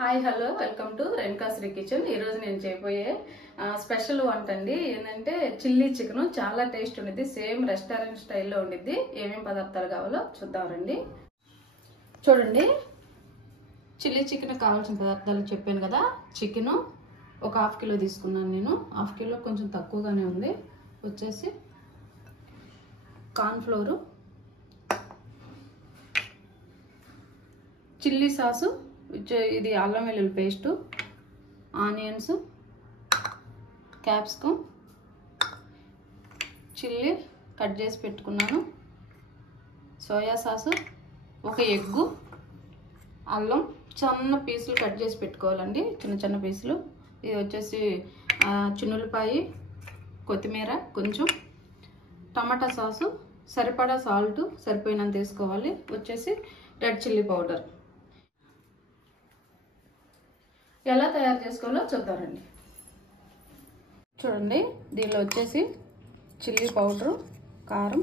Hi hello welcome to Renuka Sri kitchen. ఈరోజు నేను చేయబోయే స్పెషల్ వంట అండి. ఏంటంటే చిల్లీ చికెన్. చాలా టేస్ట్ ఉండిద్ది, సేమ్ రెస్టారెంట్ స్టైల్లో ఉండిద్ది. ఏమేమి పదార్థాలు కావాలో చూద్దాం రండి. చూడండి, చిల్లీ చికెన్ కావాల్సిన పదార్థాలు చెప్పాను కదా. చికెను ఒక హాఫ్ కిలో తీసుకున్నాను నేను. హాఫ్ కిలో కొంచెం తక్కువగానే ఉంది. వచ్చేసి కార్న్ఫ్లోరు, చిల్లీ సాసు, ఇది అల్లం వెల్లుల్లి paste, onions, capsicum, chilli cut చేసి పెట్టుకున్నాను, సోయా సాసు, ఒక ఎగ్గు, అల్లం చిన్న పీసులు కట్ చేసి పెట్టుకోవాలండి, చిన్న చిన్న పీసులు. ఇది వచ్చేసి చిన్నులపాయి, కొత్తిమీర కొంచెం, టమాటా సాసు, సరిపడా సాల్ట్ సరిపోయినంత వేసుకోవాలి. వచ్చేసి రెడ్ చిల్లీ పౌడర్. ఎలా తయారు చేసుకోవాలో చూద్దామండి. చూడండి, దీనిలో వచ్చేసి చిల్లీ పౌడరు, కారం,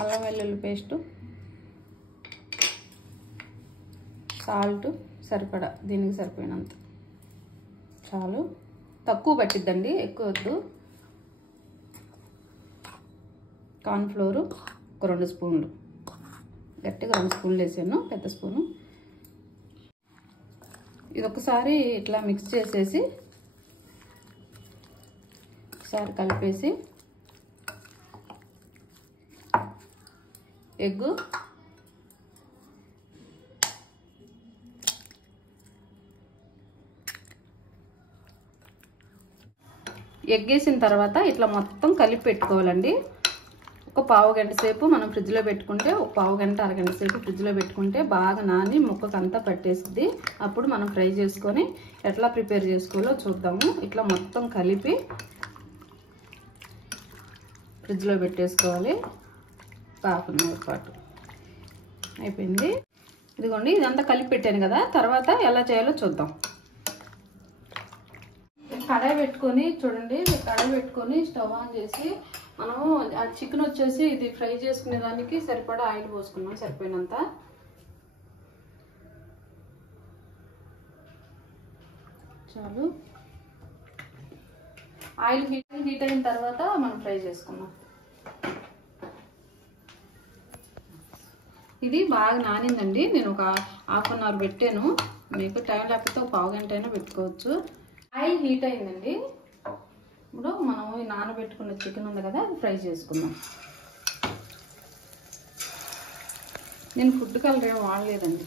అల్లం వెల్లుల్లి పేస్టు, సాల్ట్ సరిపడా, దీనికి సరిపోయినంత చాలు. తక్కువ పట్టిద్దండి, ఎక్కువ వద్దు. కార్న్ఫ్లోరు ఒక 2 స్పూన్లు, గట్టిగా 2 స్పూన్లు వేసాను, పెద్ద స్పూను. ఇది ఒకసారి ఇట్లా మిక్స్ చేసేసి ఒకసారి కలిపేసి ఎగ్గు, ఎగ్ వేసిన తర్వాత ఇట్లా మొత్తం కలిపి పెట్టుకోవాలండి. ఒక పావు గంట సేపు మనం ఫ్రిడ్జ్లో పెట్టుకుంటే, ఒక పావు గంట అరగంట సేపు ఫ్రిడ్జ్లో పెట్టుకుంటే బాగా నాని ముక్కకంతా పట్టేస్తుంది. అప్పుడు మనం ఫ్రై చేసుకొని ఎట్లా ప్రిపేర్ చేసుకోవాలో చూద్దాము. ఇట్లా మొత్తం కలిపి ఫ్రిడ్జ్లో పెట్టేసుకోవాలి హాఫ్ అన్ అవర్ పాటు. అయిపోయింది. ఇదిగోండి, ఇదంతా కలిపి పెట్టాను కదా. తర్వాత ఎలా చేయాలో చూద్దాం. కడాయి పెట్టుకొని, చూడండి, కడాయి పెట్టుకొని స్టవ్ ఆన్ చేసి మనము ఆ చికెన్ వచ్చేసి ఇది ఫ్రై చేసుకునే దానికి సరిపడా ఆయిల్ పోసుకున్నాం, సరిపోయినంత. చాలు. ఆయిల్ హీట్ అయిన తర్వాత మనం ఫ్రై చేసుకున్నాం. ఇది బాగా నానిందండి. నేను ఒక హాఫ్ అన్ అవర్ పెట్టాను. మీకు టైం లేకపోతే ఒక పావు గంట అయినా పెట్టుకోవచ్చు. ఆయిల్ హీట్ అయిందండి. ఇప్పుడు మనం నానబెట్టుకున్న చికెన్ ఉంది కదా, అది ఫ్రై చేసుకుందాం. నేను ఫుడ్ కలర్ ఏం వాడలేదండి.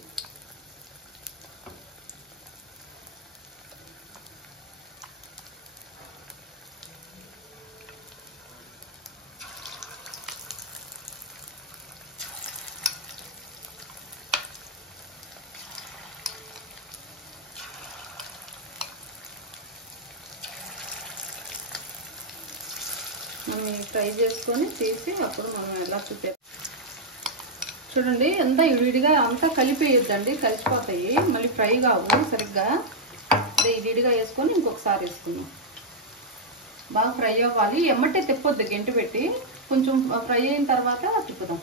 మనం ఫ్రై చేసుకొని తీసి అప్పుడు మనం ఎలా ప్రిపేర్. చూడండి, ఎంత విడిగా అంతా కలిపేయద్దండి, కలిసిపోతాయి, మళ్ళీ ఫ్రై కావు సరిగ్గా. అదే విడిగా వేసుకొని ఇంకొకసారి వేసుకుందాం. బాగా ఫ్రై అవ్వాలి. ఎమ్మటే తిప్పొద్దు, గెంటు పెట్టి కొంచెం ఫ్రై అయిన తర్వాత తిప్పుదాం.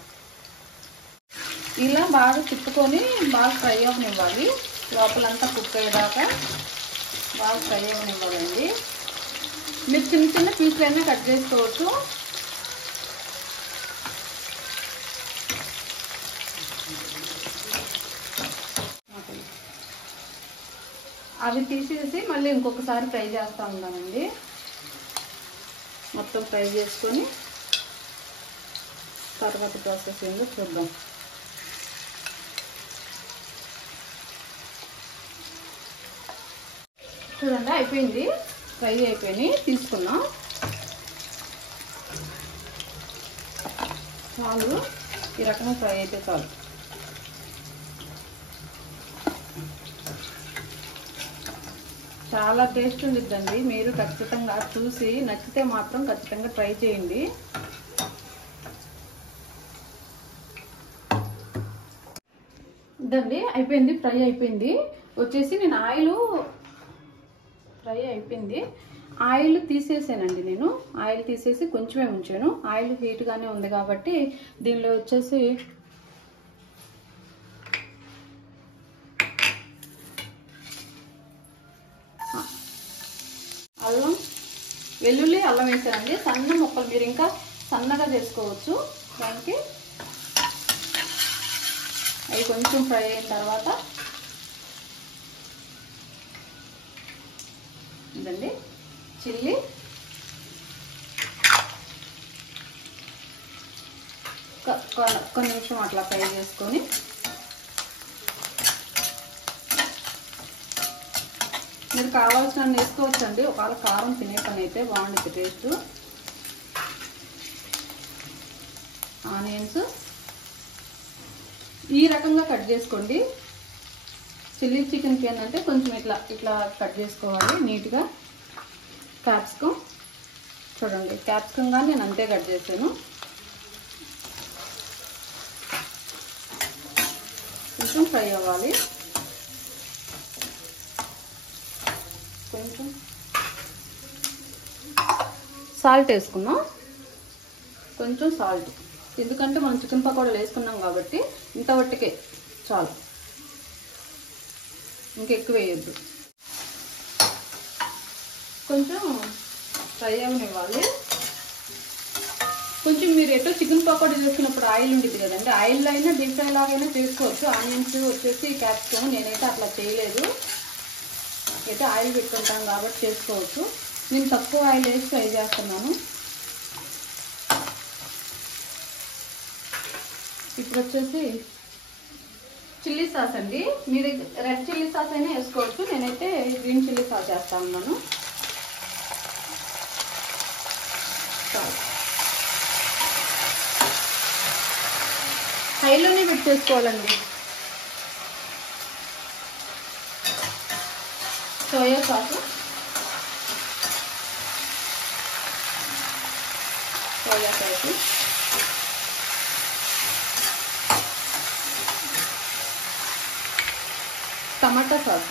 ఇలా బాగా తిప్పుకొని బాగా ఫ్రై అవ్వనివ్వాలి. లోపలంతా కుక్ అయ్యేదాకా బాగా ఫ్రై అవ్వనివ్వాలండి. మీరు చిన్న చిన్న పీసులు అయినా కట్ చేసుకోవచ్చు. అవి తీసేసి మళ్ళీ ఇంకొకసారి ఫ్రై చేస్తూ ఉందామండి. మొత్తం ఫ్రై చేసుకొని తర్వాత ప్రాసెస్ ఏందో చూద్దాం. చూడండి, అయిపోయింది, ఫ్రై అయిపోయినాయి, తీసుకున్నాం. చాలు, ఈ రకంగా ఫ్రై అయితే చాలు. చాలా టేస్ట్ ఉండిద్దండి. మీరు ఖచ్చితంగా చూసి నచ్చితే మాత్రం ఖచ్చితంగా ట్రై చేయండి. ఇదండి, అయిపోయింది, ఫ్రై అయిపోయింది. వచ్చేసి నేను ఫ్రై అయిపోయింది. ఆయిల్ తీసేసానండి. నేను ఆయిల్ తీసేసి కొంచెమే ఉంచాను. ఆయిల్ హీట్గానే ఉంది కాబట్టి దీనిలో వచ్చేసి వెల్లుల్లి అల్లం వేసానండి, సన్న ముక్కలు. మీరు ఇంకా సన్నగా చేసుకోవచ్చు. దానికి అవి కొంచెం ఫ్రై అయిన తర్వాత ఇదండి చిల్లీ, ఒక్క నిమిషం అట్లా ఫ్రై చేసుకొని మీరు కావాల్సిన వేసుకోవచ్చు అండి. ఒకవేళ కారం తినే పని అయితే బాగుంటుంది టేస్ట్. ఆనియన్స్ ఈ రకంగా కట్ చేసుకోండి. చిల్లీ చికెన్కి ఏంటంటే కొంచెం ఇట్లా ఇట్లా కట్ చేసుకోవాలి నీట్గా. క్యాప్సికమ్ చూడండి, క్యాప్సికమ్ కానీ నేను అంతే కట్ చేశాను. కొంచెం ఫ్రై అవ్వాలి. కొంచెం సాల్ట్ వేసుకున్నాం, కొంచెం సాల్ట్, ఎందుకంటే మనం చికెన్ పకోడాలు వేసుకున్నాం కాబట్టి ఇంతవరకే చాలు, ఇంకెక్కువ వేయద్దు. కొంచెం ఫ్రై అవనివ్వాలి. కొంచెం మీరు ఎటో చికెన్ పకోడీ చేసుకున్నప్పుడు ఆయిల్ ఉంటుంది కదండి, ఆయిల్లో అయినా డీప్ ఫ్రై లాగైనా చేసుకోవచ్చు. ఆనియన్స్ వచ్చేసి క్యాప్సికమ్ నేనైతే అట్లా చేయలేదు, అయితే ఆయిల్ పెట్టుకుంటాం కాబట్టి చేసుకోవచ్చు. నేను తక్కువ ఆయిల్ వేసి ఫ్రై చేస్తున్నాను. ఇప్పుడు వచ్చేసి చిల్లీ సాస్ అండి. మీరు రెడ్ చిల్లీ సాస్ అయినా వేసుకోవచ్చు, నేనైతే గ్రీన్ చిల్లీ సాస్ వేస్తా ఉన్నాను. హైలోనే పెట్టి చేసుకోవాలండి. సోయా సాస్, టమాటా సాస్,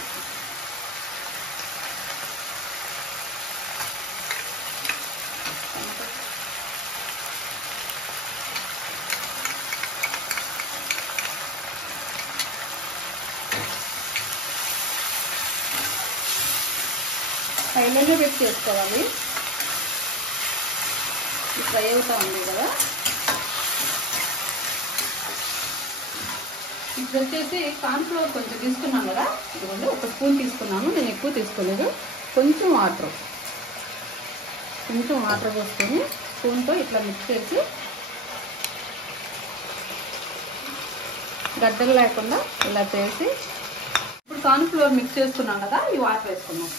హైలోనే పెట్టి చేసుకోవాలి. ఫ్రై అవుతా ఉంది కదా. ఇప్పుడు వచ్చేసి కార్న్ ఫ్లోర్ కొంచెం తీసుకున్నాం కదా, ఇదిగోండి ఒక స్పూన్ తీసుకున్నాను, నేను ఎక్కువ తీసుకోలేదు. కొంచెం వాటర్ పోసుకొని స్పూన్తో ఇట్లా మిక్స్ చేసి గడ్డలు లేకుండా ఇలా చేసి, ఇప్పుడు కార్న్ ఫ్లోర్ మిక్స్ చేసుకున్నాం కదా, ఈ వాటర్ వేసుకున్నాం.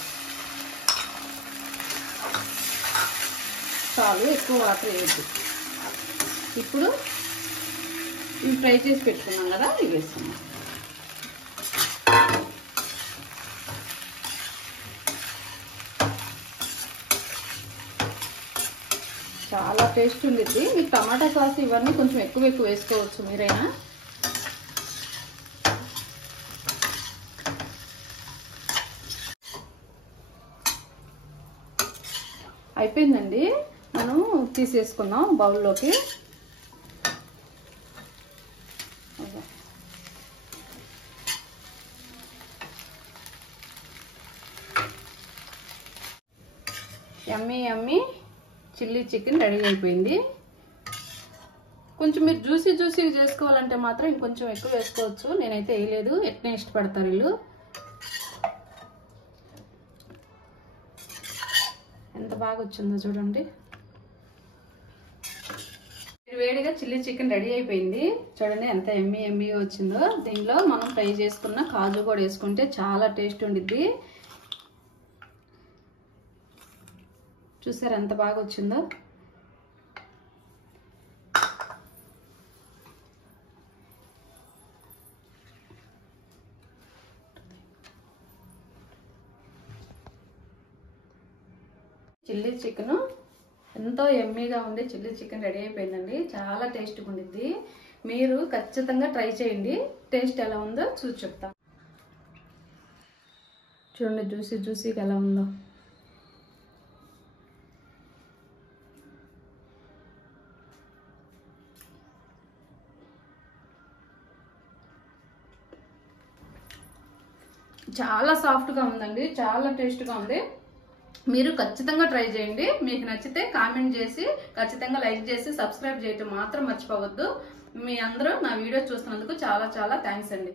చాలు, ఎక్కువ వాటర్ వేయద్దు. ఇప్పుడు ఇవి ఫ్రై చేసి పెట్టుకున్నాం కదా, ఇవి వేసుకున్నాం. చాలా టేస్ట్ ఉండిద్ది. మీకు టమాటా సాస్ ఇవన్నీ కొంచెం ఎక్కువ వేసుకోవచ్చు మీరైనా. అయిపోయిందండి, మనం తీసేసుకున్నాం బౌల్లోకి. యమ్మీ యమ్మీ చిల్లీ చికెన్ రెడీ అయిపోయింది. కొంచెం మీరు జ్యూసీ చేసుకోవాలంటే మాత్రం ఇంకొంచెం ఎక్కువ వేసుకోవచ్చు, నేనైతే వేయలేదు. ఎట్నే ఇష్టపడతారు వీళ్ళు. ఎంత బాగా వచ్చిందో చూడండి. వేడిగా చిల్లీ చికెన్ రెడీ అయిపోయింది. చూడండి ఎంత ఎమ్మీగా వచ్చిందో. దీనిలో మనం ఫ్రై చేసుకున్న కాజు కూడా వేసుకుంటే చాలా టేస్ట్ ఉండిద్ది. చూసారు ఎంత బాగా వచ్చిందో. చిల్లీ చికెన్ ఎంతో ఎమ్మీగా ఉంది. చిల్లీ చికెన్ రెడీ అయిపోయిందండి. చాలా టేస్ట్గా ఉండిద్ది. మీరు ఖచ్చితంగా ట్రై చేయండి. టేస్ట్ ఎలా ఉందో చూసి చెప్తాను. చూడండి జ్యూసీగా ఎలా ఉందో. చాలా సాఫ్ట్గా ఉందండి, చాలా టేస్ట్గా ఉంది. మీరు ఖచ్చితంగా ట్రై చేయండి. మీకు నచ్చితే కామెంట్ చేసి ఖచ్చితంగా లైక్ చేసి సబ్స్క్రైబ్ చేయటం మాత్రం మర్చిపోవద్దు. మీ అందరూ నా వీడియో చూస్తున్నందుకు చాలా చాలా థ్యాంక్స్ అండి.